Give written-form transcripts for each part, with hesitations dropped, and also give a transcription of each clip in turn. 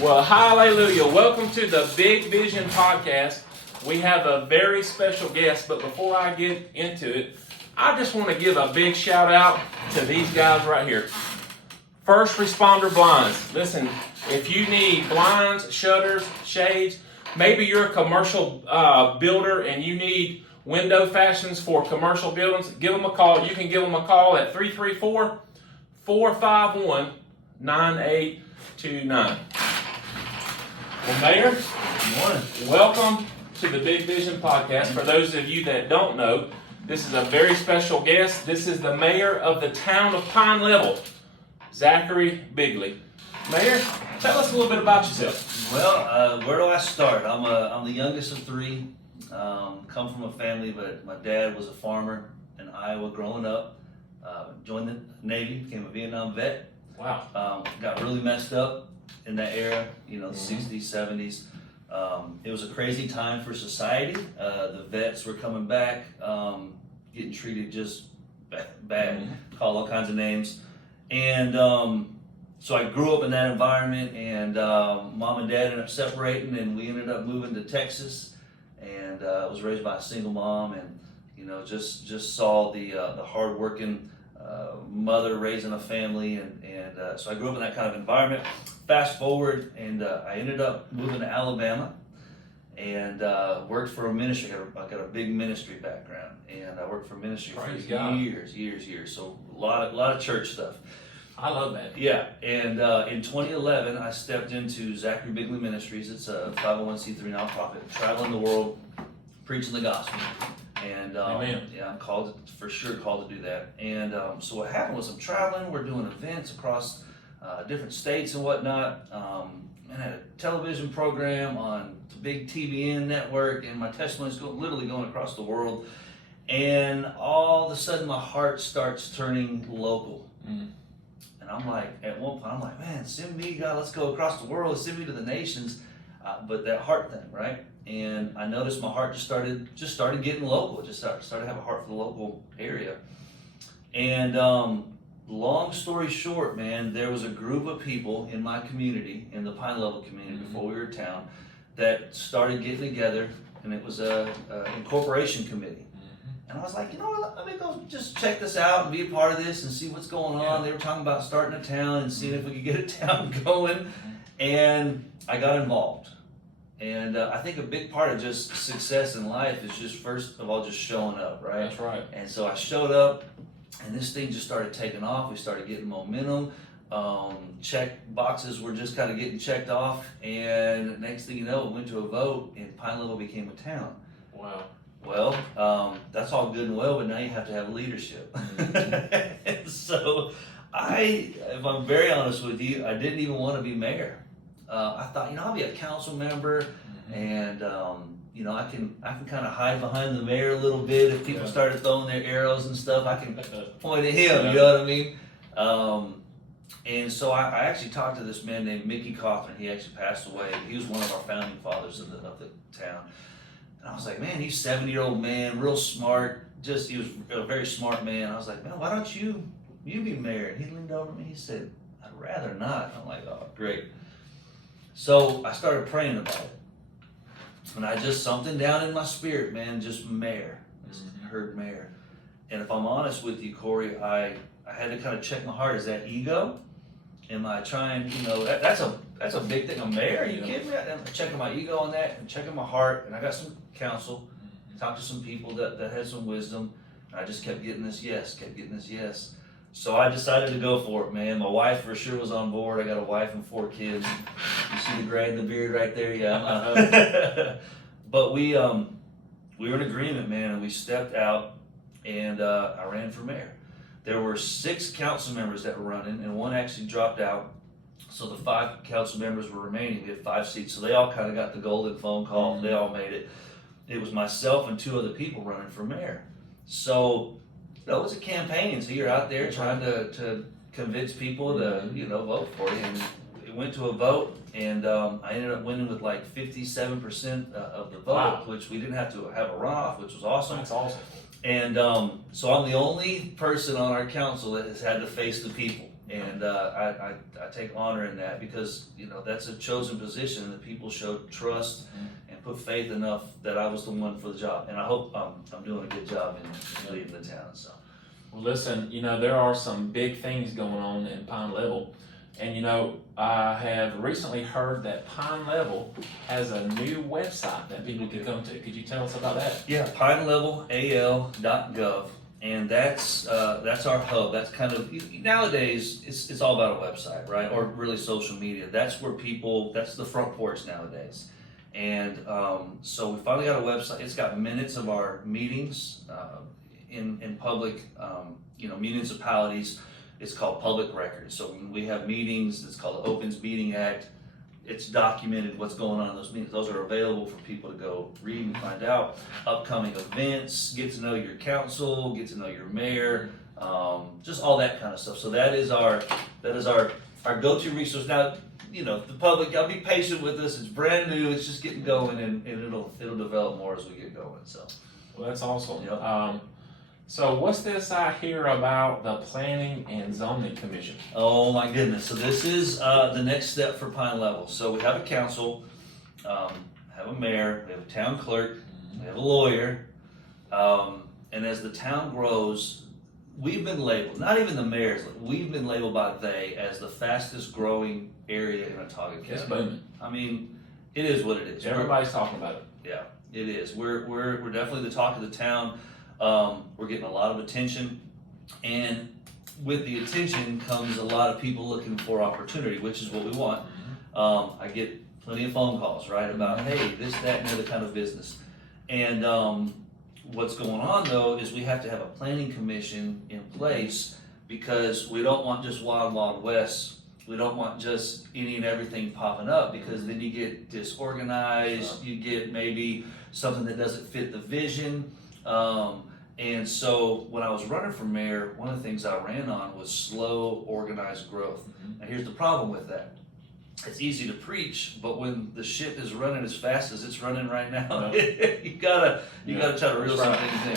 Well, hallelujah. Welcome to the Big Vision podcast. We have a very special guest, but before I get into it, I just want to give a big shout out to these guys right here. First Responder Blinds. Listen, if you need blinds, shutters, shades, maybe you're a commercial builder and you need window fashions for commercial buildings, give them a call. You can give them a call at 334-451-9829. Well, Mayor, Good morning. welcome to the Big Vision podcast. For those of you that don't know, this is a very special guest. This is the mayor of the town of Pine Level, Zachary Bigley. Mayor, tell us a little bit about yourself. Well, where do I start? I'm the youngest of three. Come from a family, but my dad was a farmer in Iowa growing up. Joined the Navy, became a Vietnam vet. Wow. Got really messed up in that era, the 60s, 70s. It was a crazy time for society. The vets were coming back, getting treated just bad, called all kinds of names. And so I grew up in that environment, and mom and dad ended up separating, and we ended up moving to Texas. And I was raised by a single mom, and just saw the hardworking mother raising a family, and so I grew up in that kind of environment. Fast forward, and I ended up moving to Alabama, and worked for a ministry. I got a big ministry background, and I worked for ministry for years. So a lot of church stuff. I love that. Yeah, and in 2011, I stepped into Zachary Bigley Ministries. It's a 501c3 nonprofit, traveling the world, preaching the gospel. And yeah, I'm called to do that. And so what happened was I'm traveling. We're doing events across different states and whatnot. And I had a television program on the big TVN network, and my testimony's literally going across the world. And all of a sudden, my heart starts turning local. And I'm like, at one point, I'm like, man, send me, God, let's go across the world, send me to the nations. But that heart thing, right? And I noticed my heart just started getting local. Just started to have a heart for the local area. And long story short, man, there was a group of people in my community, in the Pine Level community, before we were in town, that started getting together, and it was a incorporation committee. And I was like, let me go just check this out and be a part of this and see what's going on. They were talking about starting a town and seeing if we could get a town going. And I got involved. And I think a big part of just success in life is just, first of all, just showing up, right? That's right. And so I showed up, and this thing just started taking off. We started getting momentum. Check boxes were just kind of getting checked off. And next thing you know, we went to a vote, and Pine Level became a town. Wow. Well, that's all good and well, but now you have to have leadership. And so if I'm very honest with you, I didn't even want to be mayor. I thought, I'll be a council member, and I can kind of hide behind the mayor a little bit. If people started throwing their arrows and stuff, I can point at him. You know what I mean? And so I actually talked to this man named Mickey Cochran. He actually passed away. He was one of our founding fathers of the town. And I was like, man, he's a 70-year-old man, real smart. He was a very smart man. I was like, man, why don't you be mayor? And he leaned over to me. He said, I'd rather not. I'm like, oh, great. So I started praying about it. And something down in my spirit, man, just mayor. I just heard mayor. And if I'm honest with you, Corey, I had to kind of check my heart. Is that ego? Am I trying, that's a big thing. A mayor? Are you kidding me? I'm checking my ego on that and checking my heart. And I got some counsel, talked to some people that had some wisdom. And I just kept getting this yes. So I decided to go for it, man. My wife for sure was on board. I got a wife and 4 kids. You see the gray and the beard right there? Yeah. But we were in agreement, man, and we stepped out, and I ran for mayor. There were 6 council members that were running, and 1 actually dropped out. So the 5 council members were remaining. We had 5 seats, so they all kind of got the golden phone call. They all made it. It was myself and 2 other people running for mayor. So it was a campaign. So you're out there trying to convince people to vote for you. And it went to a vote, and I ended up winning with like 57% of the vote, which we didn't have to have a runoff, which was awesome. That's awesome. And so I'm the only person on our council that has had to face the people. And I take honor in that because, that's a chosen position that people showed trust and put faith enough that I was the one for the job. And I hope I'm doing a good job in leading the town. So. Well, listen, there are some big things going on in Pine Level. And, I have recently heard that Pine Level has a new website that people can come to. Could you tell us about that? Yeah, pineleveal.gov. And that's our hub. That's kind of, nowadays, it's all about a website, right? Or really social media. That's where that's the front porch nowadays. And so we finally got a website. It's got minutes of our meetings in public, municipalities. It's called public records. So when we have meetings, it's called the Opens Meeting Act. It's documented what's going on in those meetings. Those are available for people to go read and find out. Upcoming events, get to know your council, get to know your mayor, just all that kind of stuff. So that is our go-to resource. Now, the public, y'all be patient with us. It's brand new. It's just getting going, and it'll develop more as we get going. So, well, that's awesome. Yep. So what's this I hear about the Planning and Zoning Commission? Oh my goodness. So this is the next step for Pine Level. So we have a council, have a mayor, we have a town clerk, we have a lawyer, and as the town grows, we've been labeled, not even the mayors, we've been labeled by they as the fastest growing area in Autauga County. It's booming. I mean, it is what it is. Everybody's talking about it. Yeah, it is. We're definitely the talk of the town. We're getting a lot of attention, and with the attention comes a lot of people looking for opportunity, which is what we want. I get plenty of phone calls, right, about, hey, this, that, and the other kind of business. And what's going on, though, is we have to have a planning commission in place because we don't want just wild, wild west. We don't want just any and everything popping up because then you get disorganized, you get maybe something that doesn't fit the vision. And so when I was running for mayor, one of the things I ran on was slow, organized growth. Now here's the problem with that. It's easy to preach, but when the ship is running as fast as it's running right now, you gotta try to reel some things in.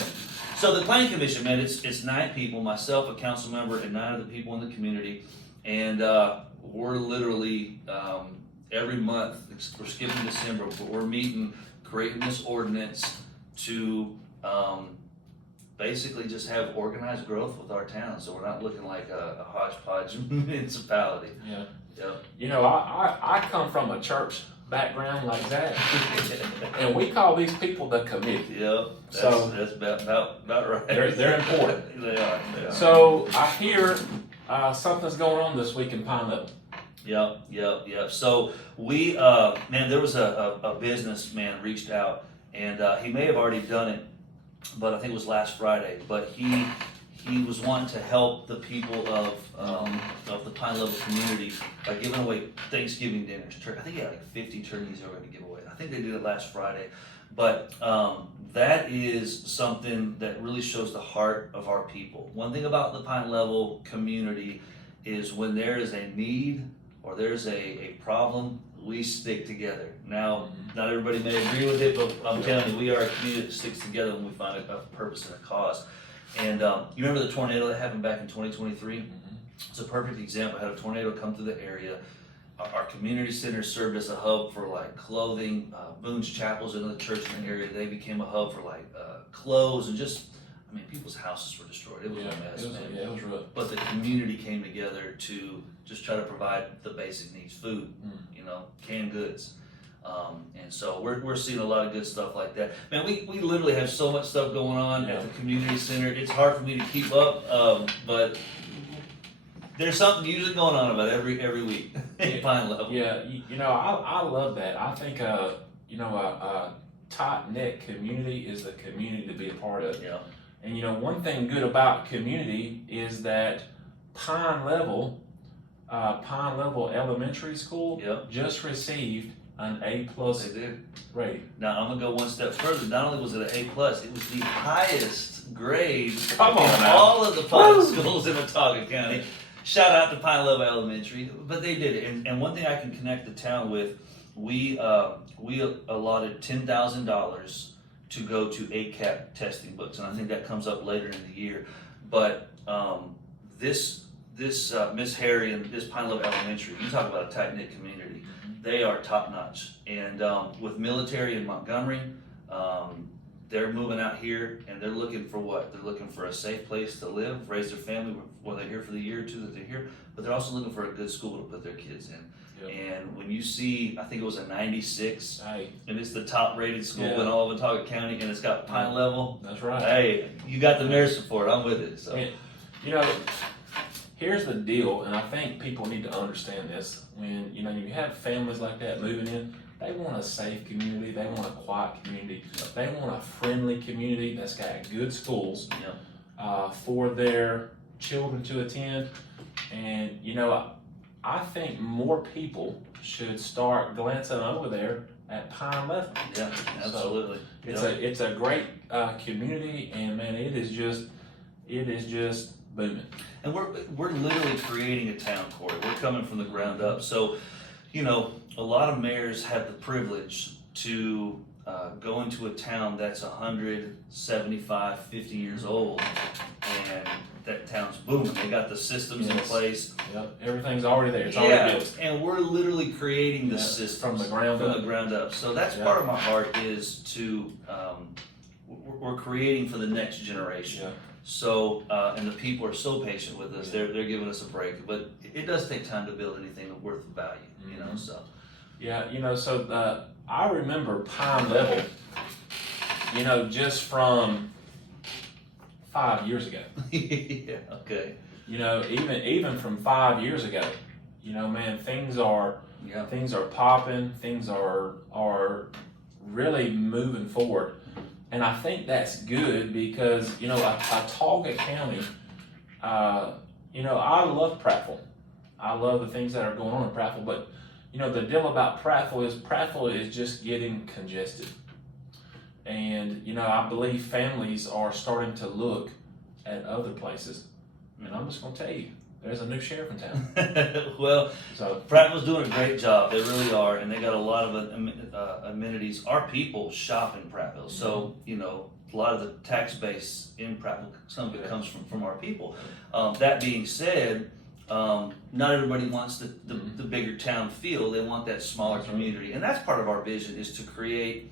So the planning commission, man, it's 9 people, myself, a council member, and 9 other people in the community, and we're literally every month, we're skipping December, but we're meeting, creating this ordinance to basically just have organized growth with our town, so we're not looking like a hodgepodge municipality. Yeah. Yep. I come from a church background like that, and we call these people the committee. Yep. That's about right. They're important. They are. So I hear something's going on this week in Pine Level. Yep. So we, there was a businessman reached out, and he may have already done it, but I think it was last Friday. But he was wanting to help the people of the Pine Level community by giving away Thanksgiving dinners. I think he had like 50 turkeys they were going to give away. I think they did it last Friday. But that is something that really shows the heart of our people. One thing about the Pine Level community is when there is a need or there's a problem, we stick together. Now, not everybody may agree with it, but I'm telling you, we are a community that sticks together when we find a purpose and a cause. And you remember the tornado that happened back in 2023? It's a perfect example. I had a tornado come through the area. Our community center served as a hub for like clothing. Boone's Chapel's another church in the area. They became a hub for like clothes and just, people's houses were destroyed. It was a mess, man. It was rough. But the community came together to just try to provide the basic needs, food, canned goods. And so we're seeing a lot of good stuff like that. Man, we literally have so much stuff going on at the community center. It's hard for me to keep up, but there's something usually going on about every week at Pine Level. Yeah, I love that. I think a tight-knit community is the community to be a part of. Yeah. And one thing good about community is that Pine Level Elementary School just received an A+ They did. rating. Now I'm gonna go one step further. Not only was it an A+, it was the highest grade Come on in now. all of the public schools in Autauga County. Shout out to Pine Level Elementary, but they did it. And one thing I can connect the town with, we allotted $10,000 to go to ACAP testing books, and I think that comes up later in the year. But this this Miss Harry and this Pine Level Elementary, you talk about a tight-knit community. They are top-notch. And with military in Montgomery, they're moving out here and they're looking for what? They're looking for a safe place to live, raise their family, whether they're here for the year or two that they're here, but they're also looking for a good school to put their kids in. Yep. And when you see, I think it was a 96, and it's the top-rated school in all of Watauga County, and it's got Pine Level. That's right. Hey, you got the mayor support. I'm with it. So, you know, here's the deal, and I think people need to understand this. When you have families like that moving in, they want a safe community. They want a quiet community. They want a friendly community that's got good schools for their children to attend. And I think more people should start glancing over there at Pine Level. Yeah, absolutely. So it's a great community, and man, it is just booming. And we're literally creating a town, Corey. We're coming from the ground up. So, a lot of mayors have the privilege to go into a town that's 175, 50 years old, and that town's booming. They got the systems in place. Yep, everything's already there. It's already built. And we're literally creating the system from the ground up. So that's part of my heart is to we're creating for the next generation. Yeah. So and the people are so patient with us. They're giving us a break, but it does take time to build anything worth value. So. Yeah, so I remember Pine Level, just from 5 years ago. Yeah, okay. Even from 5 years ago, man, things are popping, things are really moving forward. And I think that's good because, Watauga County, I love Prattville. I love the things that are going on in Prattville, but the deal about Prattville is just getting congested. And, I believe families are starting to look at other places. And I'm just going to tell you, there's a new sheriff in town. Well, Prattville's doing a great job. They really are. And they got a lot of amenities. Our people shop in Prattville. So, a lot of the tax base in Prattville, some of it comes from our people. That being said, not everybody wants the bigger town feel. They want that smaller community. And that's part of our vision, is to create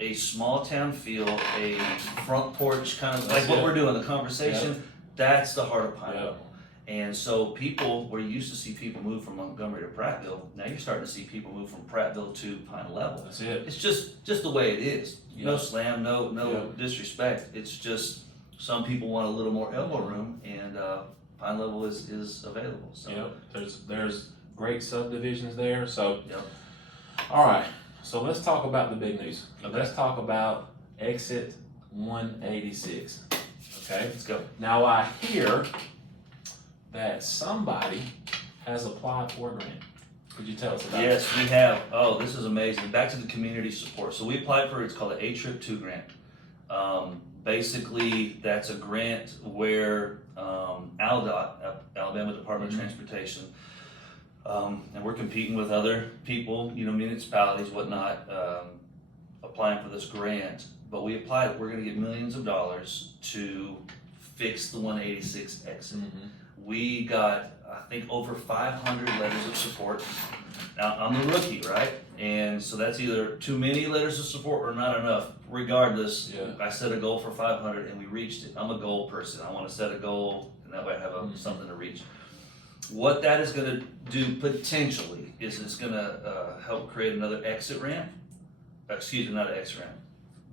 a small town feel, a front porch kind of like what we're doing, the conversation. Yep. That's the heart of Pine Level. And so where you used to see people move from Montgomery to Prattville, now you're starting to see people move from Prattville to Pine Level. That's it. It's just the way it is. No slam, no disrespect. It's just some people want a little more elbow room, and Pine Level is available. So there's great subdivisions there. So all right. So let's talk about the big news. Okay. Let's talk about exit 186. Okay, let's go. Now I hear that somebody has applied for a grant. Could you tell us about it? Yes, we have. Oh, this is amazing. Back to the community support. So we applied for, it's called the A-Trip 2 grant. Basically, that's a grant where ALDOT, Alabama Department of Transportation, and we're competing with other people, municipalities, whatnot, applying for this grant. But we applied, we're going to get millions of dollars to fix the 186 exit. We got, I think, over 500 letters of support. Now, I'm the rookie, right? And so that's either too many letters of support or not enough. Regardless, I set a goal for 500 and we reached it. I'm a goal person. I want to set a goal, and that way I have something to reach. What that is going to do potentially is it's going to help create another exit ramp. Excuse me, not an exit ramp.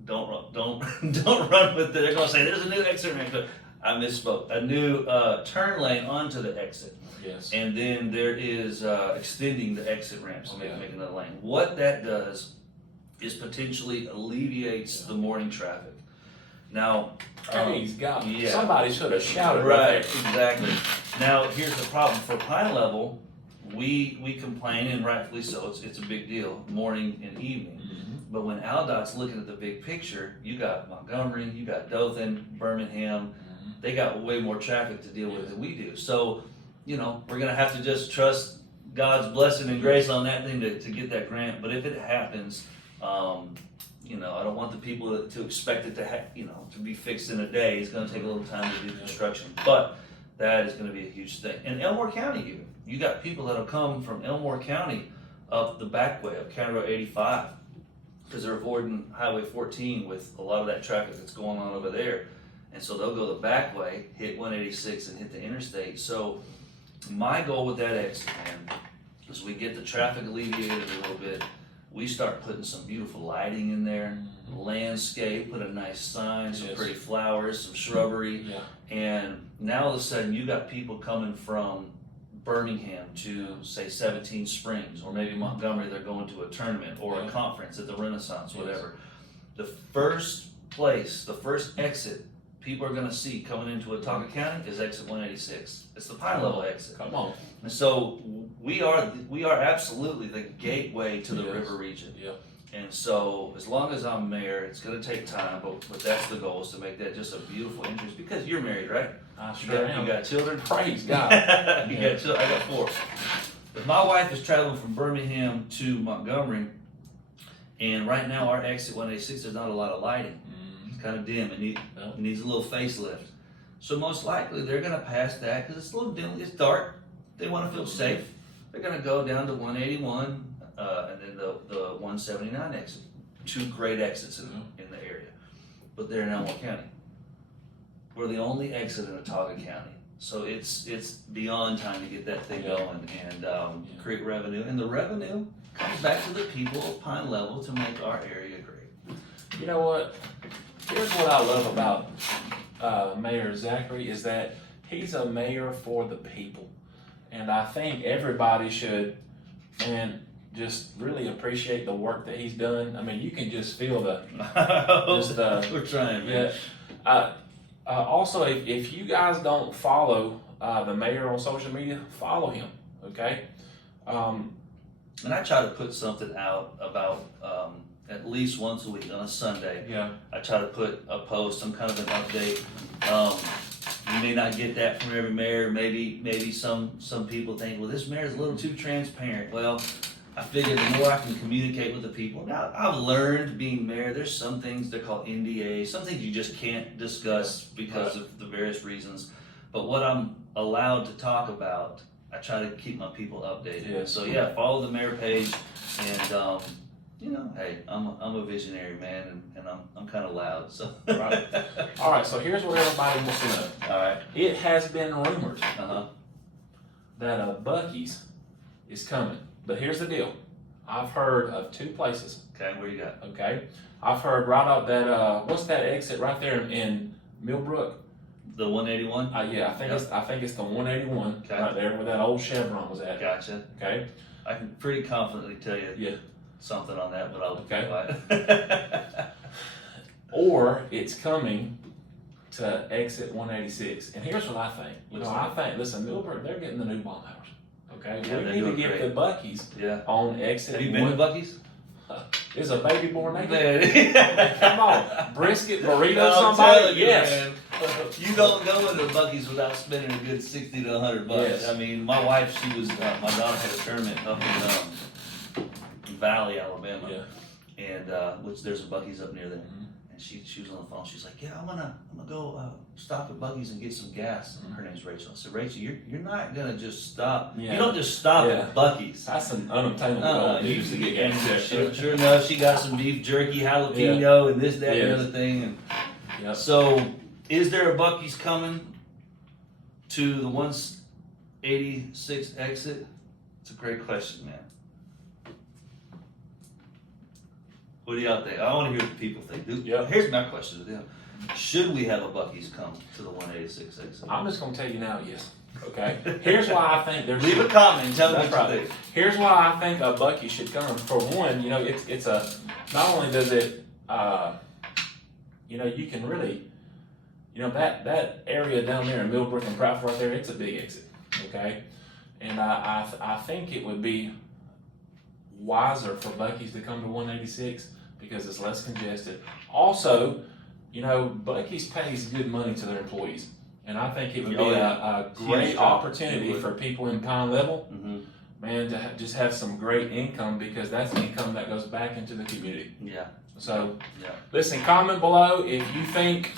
Don't run with it. They're going to say there's a new exit ramp. I misspoke. A new turn lane onto the exit. Yes. And then there is extending the exit ramp, so make another lane. What that does is potentially alleviates the morning traffic. Now, praise God. Somebody should have shouted right exactly. Now, here's the problem. For Pine Level, we complain, and rightfully so. It's a big deal, morning and evening. But when ALDOT's looking at the big picture, you got Montgomery, you got Dothan, Birmingham. They got way more traffic to deal with than we do. So, we're going to have to just trust God's blessing and grace on that thing to get that grant. But if it happens, I don't want the people to expect it to be fixed in a day. It's going to take a little time to do construction. But That is going to be a huge thing. And Elmore County, even. You got people that'll come from Elmore County up the back way, up County Road 85, because they're avoiding Highway 14 with a lot of that traffic that's going on over there. And so they'll go the back way, hit 186 and hit the interstate. So my goal with that exit, man, is we get the traffic alleviated a little bit. We start putting some beautiful lighting in there, landscape, put a nice sign, some Yes. pretty flowers, some shrubbery. Yeah. And now all of a sudden you got people coming from Birmingham to say 17 Springs, or maybe Montgomery, they're going to a tournament or a conference at the Renaissance, whatever. The first place, the first exit people are going to see coming into Watauga County is exit 186. It's the Pine Level exit. Come on. And so we are absolutely the gateway to the Yes. river region. Yeah. And so as long as I'm mayor, it's going to take time, but that's the goal, is to make that just a beautiful entrance, because you're married, right? I sure am. You got children? Praise God. You got children? I got 4. If my wife is traveling from Birmingham to Montgomery, and right now our exit 186, there's not a lot of lighting. It's kind of dim. It needs a little facelift. So most likely they're going to pass that because it's a little dim. It's dark. They want to feel safe. They're going to go down to 181 and then the 179 exit. 2 great exits in the area. But they're in Elmore County. We're the only exit in Watauga County. So it's beyond time to get that thing going and create revenue. And the revenue comes back to the people of Pine Level to make our area great. You know what? Here's what I love about Mayor Zachary is that he's a mayor for the people. And I think everybody should, just really appreciate the work that he's done. I mean, you can just feel We're trying, man. Yeah. Also, if you guys don't follow the mayor on social media, follow him, okay? And I try to put something out about at least once a week on a Sunday. Yeah. I try to put a post, some kind of an update. You may not get that from every mayor. Maybe some people think, well, this mayor's a little too transparent. Well, I figure the more I can communicate with the people. Now, I've learned being mayor, there's some things they're called NDAs, some things you just can't discuss because of the various reasons. But what I'm allowed to talk about, I try to keep my people updated. Yes. So yeah, follow the mayor page, and hey, I'm a visionary, man, and I'm kind of loud. So Right. All right. So here's what everybody wants to know. all right, It has been rumored uh-huh. that Bucky's is coming, but here's the deal. I've heard of 2 places. Okay, where you got? Okay. I've heard right up that what's that exit right there in Millbrook? The 181. Yeah, I think it's the 181 Okay. right there where that old Chevron was at. Gotcha. Okay. I can pretty confidently tell you something on that, but I'll Okay. Or it's coming to exit 186. And here's what I think. Listen, Millbrook, they're getting the new bomb house. Okay, Yeah, we they're need to doing get great. the Bucky's Yeah. on exit. Have you been to Bucky's? Is a baby born naked? Man. Come on, brisket burrito, I'm somebody? telling you, Yes. man. You don't go into Bucky's without spending a good $60 to $100. Yes. I mean, my wife, my daughter had a tournament up in Valley, Alabama, Yeah. and which there's a Bucky's up near there. Mhm. And she was on the phone. She's like, "Yeah, I'm gonna go stop at Bucky's and get some gas." And her name's Rachel. I said, "Rachel, you're not gonna just stop. Yeah. You don't just stop Yeah. at Bucky's." That's an unobtainable goal. You Needs to get gas. Sure enough, she got some beef jerky, jalapeno, and this, that, and Yes. the other thing. And Yep. so, is there a Bucky's coming to the 186 exit? It's a great question, man. What do y'all think? I want to hear what people think. Yep. Here's my question to them. Should we have a Bucky's come to the 186 exit? I'm just gonna tell you now, yes. Okay. Here's why I think there's. Leave a comment and tell me That's what right. you think. Here's why I think a Bucky should come. For one, it's a. Not only does it, you can really, that area down there in Millbrook and Prattville right there, it's a big exit. Okay, and I think it would be wiser for Bucky's to come to 186 because it's less congested. Also, Bucky's pays good money to their employees. And I think it would be a great Huge job. opportunity for people in Pine Level, Mm-hmm. man, to just have some great income because that's income that goes back into the community. Yeah. So, Yeah. listen, comment below if you think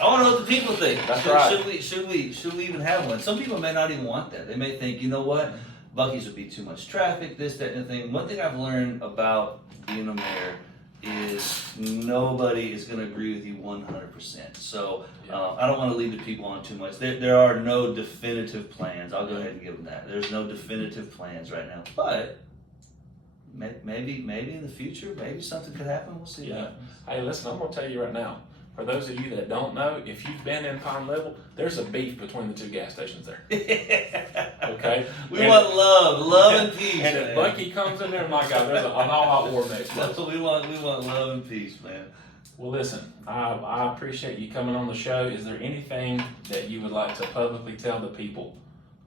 I want to know what the people think. That's right. Should we even have one? Some people may not even want that. They may think, you know what, Buc-ee's would be too much traffic, this, that, and the thing. One thing I've learned about being a mayor is nobody is going to agree with you 100%. So I don't want to lead the people on too much. There are no definitive plans. I'll go ahead and give them that. There's no definitive plans right now. But maybe in the future, maybe something could happen. We'll see. Yeah. Hey, listen, I'm going to tell you right now. For those of you that don't know, if you've been in Pine Level, there's a beef between the two gas stations there. Okay? We want love and peace. And if Buc-ee comes in there, my God, there's an all-out war next month. That's what we want. We want love and peace, man. Well, listen, I appreciate you coming on the show. Is there anything that you would like to publicly tell the people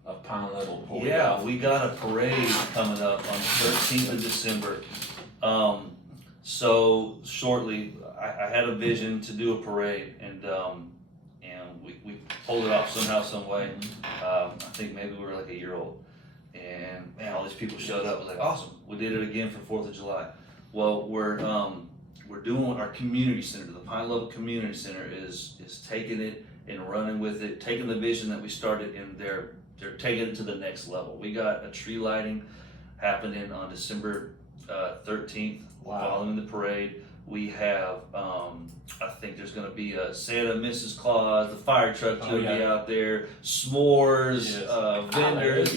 of Pine Level before we go? We got a parade coming up on the 13th of December. So shortly, I had a vision to do a parade, and we pulled it off somehow, some way. I think maybe we were like a year old, and man, all these people showed up. I was like, awesome! We did it again for 4th of July. Well, we're doing our community center. The Pine Level Community Center is taking it and running with it, taking the vision that we started, and they're taking it to the next level. We got a tree lighting happening on December 13th, following the parade. We have, I think there's going to be a Santa, Mrs. Claus, the fire truck's going to be out there, s'mores, vendors.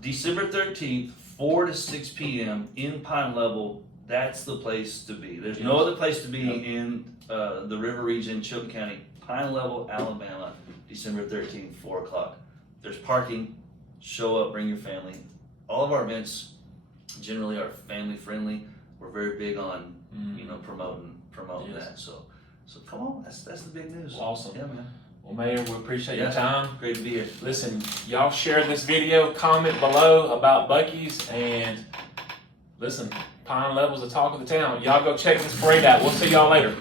December 13th, 4 to 6 p.m. in Pine Level. That's the place to be. There's no other place to be in the River Region, Chilton County, Pine Level, Alabama, December 13th, 4 o'clock. There's parking. Show up, bring your family. All of our events generally are family friendly. We're very big on promoting that. So come on, that's the big news. Awesome. Yeah, man. Well, Mayor, we appreciate your time. Great to be here. Listen, y'all share this video, comment below about Buc-ee's, and listen, Pine Level's the talk of the town. Y'all go check this parade out. We'll see y'all later.